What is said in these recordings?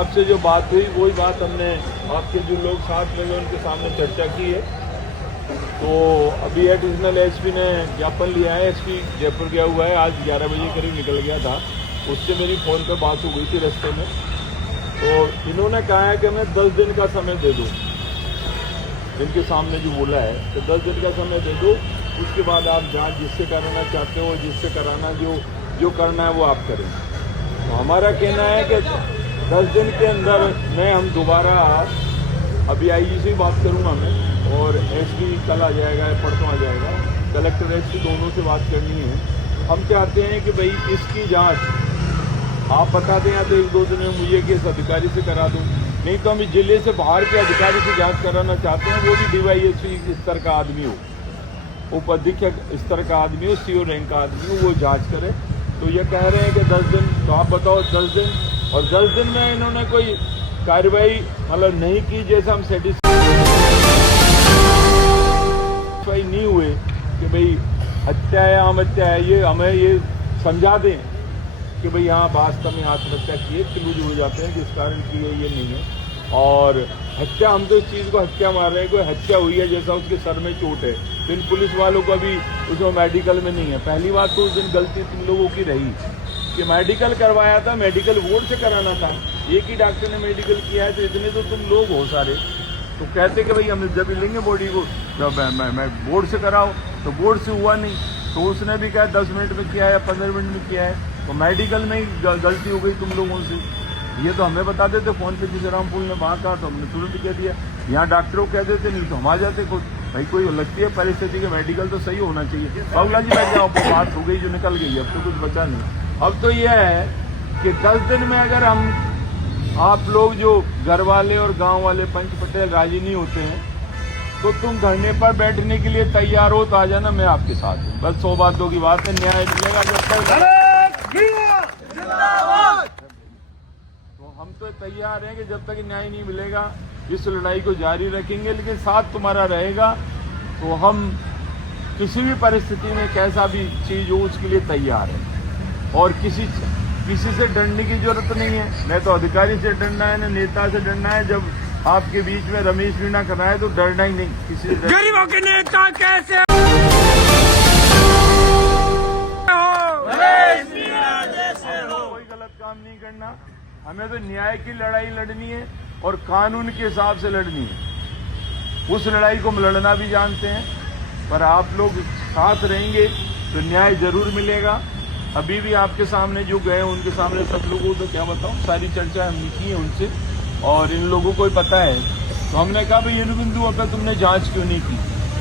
आपसे जो बात हुई वही बात हमने आपके जो लोग साथ में उनके सामने चर्चा की है। तो अभी एडिशनल एसपी ने ज्ञापन लिया है, एसपी जयपुर गया हुआ है, आज 11 बजे करीब निकल गया था। उससे मेरी फ़ोन पर बात हो गई थी रास्ते में। तो इन्होंने कहा है कि मैं 10 दिन का समय दे दूँ, इनके सामने जो बोला है तो 10 दिन का समय दे दो, उसके बाद आप जांच जिससे कराना चाहते हो, जिससे कराना जो करना है वो आप करें। तो हमारा कहना है कि 10 दिन के अंदर में हम दोबारा अभी आईजी से बात करूंगा मैं, और एसपी कल आ जाएगा, परसों आ जाएगा, कलेक्टर एसपी दोनों से बात करनी है। हम चाहते हैं कि भाई इसकी जाँच आप बता दें या तो 1-2 दिन में मुझे कि इस अधिकारी से करा दूँ, नहीं तो हम जिले से बाहर के अधिकारी से जांच कराना चाहते हैं, वो भी डीवाईएसपी स्तर का आदमी हो, उप अधीक्षक स्तर का आदमी हो, सीओ रैंक का आदमी हो, वो जांच करे। तो ये कह रहे हैं कि 10 दिन, तो आप बताओ 10 दिन, और 10 दिन में इन्होंने कोई कार्रवाई मतलब नहीं की, जैसा हम सेटिस्फाई नहीं हुए कि भाई हत्या है, आम हत्या है, ये हमें ये समझा दें कि भाई यहाँ वास्तव में आत्महत्या की है, क्लूज हो जाते हैं किस कारण की है, ये नहीं है। और हत्या, हम तो इस चीज़ को हत्या मार रहे हैं, कोई हत्या हुई है जैसा उसके सर में चोट है, तो इन पुलिस वालों को अभी उसमें मेडिकल में नहीं है। पहली बात तो उस दिन गलती तुम लोगों की रही कि मेडिकल करवाया था, मेडिकल बोर्ड से कराना था, एक ही डॉक्टर ने मेडिकल किया है, तो इतने तो तुम लोग हो सारे, तो कहते कि भाई हम जब लेंगे बॉडी को जब मैं बोर्ड से कराओ, तो बोर्ड से हुआ नहीं, तो उसने भी कहा 10 मिनट में किया है, 15 मिनट में किया है, तो मेडिकल में ही गलती हो गई तुम लोगों से। ये तो हमें बता देते फ़ोन पे, जिस रामपुर ने वहाँ कहा तो हमने तुरंत कह दिया, यहाँ डॉक्टरों को कह देते, नहीं तो हम आ जाते खुद। भाई कोई लगती है परिस्थिति के मेडिकल तो सही होना चाहिए। बाबूला जी बैठ जाओ, बात हो गई जो निकल गई, अब तो कुछ बचा नहीं। अब तो यह है कि 10 दिन में अगर हम आप लोग जो घर वाले और गाँव वाले पंच पटेल राजी नहीं होते हैं, तो तुम धरने पर बैठने के लिए तैयार हो तो आ जाना, मैं आपके साथ हूँ। बस 100 बातों की बात है, न्याय मिलेगा जब तक। तो हम तो तैयार हैं कि जब तक न्याय नहीं मिलेगा इस लड़ाई को जारी रखेंगे, लेकिन साथ तुम्हारा रहेगा। तो हम किसी भी परिस्थिति में कैसा भी चीज हो उसके लिए तैयार है, और किसी से डरने की जरूरत नहीं है। न तो अधिकारी से डरना है, न नेता से डरना है। जब आपके बीच में रमेश मीणा कराए तो डरना ही नहीं किसी से। गरीबों के नेता कैसे कोई गलत काम नहीं करना, हमें तो न्याय की लड़ाई लड़नी है और कानून के हिसाब से लड़नी है। उस लड़ाई को हम लड़ना भी जानते हैं, पर आप लोग साथ रहेंगे तो न्याय जरूर मिलेगा। अभी भी आपके सामने जो गए उनके सामने सब लोगों को क्या बताऊं, सारी चर्चा हमने की है उनसे, और इन लोगों को पता है। तो हमने कहा भाई इन बिंदुओं पर तुमने जांच क्यों नहीं की,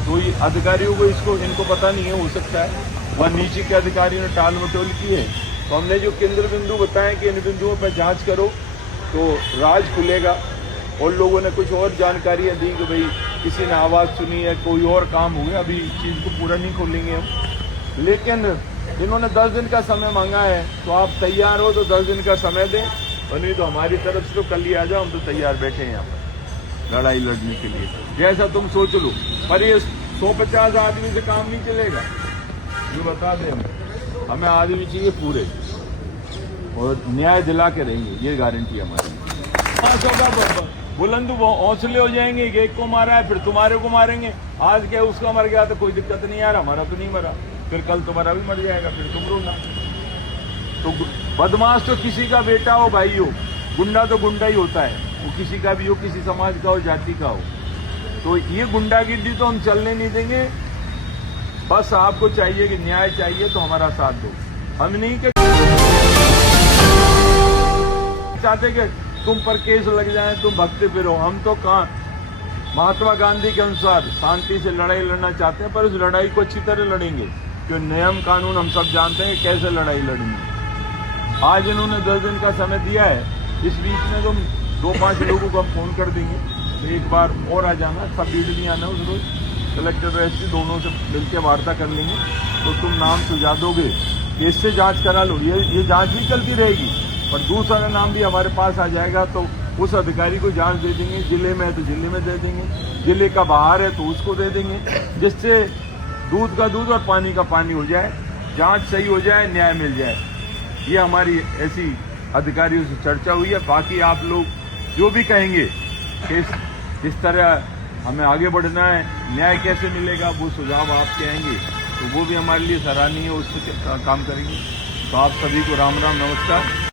तो ये अधिकारियों को इनको पता नहीं है, हो सकता है वह नीचे के अधिकारियों ने टाल मटोल की है। तो हमने जो केंद्र बिंदु बताए कि इन बिंदुओं पर जांच करो तो राज खुलेगा। और लोगों ने कुछ और जानकारियां दी कि भाई किसी ने आवाज़ सुनी है, कोई और काम हो गया, अभी चीज़ को पूरा नहीं खोलेंगे हम। लेकिन इन्होंने 10 दिन का समय मांगा है, तो आप तैयार हो तो 10 दिन का समय दें, और नहीं तो हमारी तरफ से तो कल ही आ जाओ, हम तो तैयार बैठे हैं यहाँ पर लड़ाई लड़ने के लिए, जैसा तुम सोच लो। पर ये 150 आदमी से काम नहीं चलेगा, ये बता दें। हमें आदमी चाहिए पूरे, और न्याय दिला के रहेंगे, ये गारंटी हमारी। 500 का बुलंद हौसले हो जाएंगे, एक को मारा है फिर तुम्हारे को मारेंगे, आज क्या उसका मर गया तो कोई दिक्कत नहीं, यार हमारा तो नहीं मरा, फिर कल तुम्हारा भी मर जाएगा, फिर तुम रोना। तो बदमाश तो किसी का बेटा हो, भाई हो, गुंडा तो गुंडा ही होता है, वो किसी का भी हो, किसी समाज का हो, जाति का हो। तो ये गुंडागिर्दी तो हम चलने नहीं देंगे। बस आपको चाहिए कि न्याय चाहिए तो हमारा साथ दो। हम नहीं के चाहते कि तुम पर केस लग जाए, तुम भगते फिरो। हम तो महात्मा गांधी के अनुसार शांति से लड़ाई लड़ना चाहते हैं, पर उस लड़ाई को अच्छी तरह लड़ेंगे, क्यों नियम कानून हम सब जानते हैं कैसे लड़ाई लड़नी है। आज इन्होंने 10 दिन का समय दिया है, इस बीच में तुम 2-5 लोगों को हम फोन कर देंगे, तो एक बार और आ जाना, सब भीड़ नहीं आना उस रोज। कलेक्टर और एसपी दोनों से मिलकर वार्ता कर लेंगे, तो तुम नाम सुझा दोगे, इससे जांच करा लो। ये जांच ही चलती रहेगी, और दूसरा नाम भी हमारे पास आ जाएगा तो उस अधिकारी को जांच दे देंगे। जिले में है तो जिले में दे देंगे, जिले का बाहर है तो उसको दे देंगे, जिससे दूध का दूध और पानी का पानी हो जाए, जांच सही हो जाए, न्याय मिल जाए। ये हमारी ऐसी अधिकारियों से चर्चा हुई है। बाकी आप लोग जो भी कहेंगे कि इस तरह हमें आगे बढ़ना है, न्याय कैसे मिलेगा, वो सुझाव आपके आएंगे तो वो भी हमारे लिए सराहनीय है, उस पर काम करेंगे। तो आप सभी को राम राम, नमस्कार।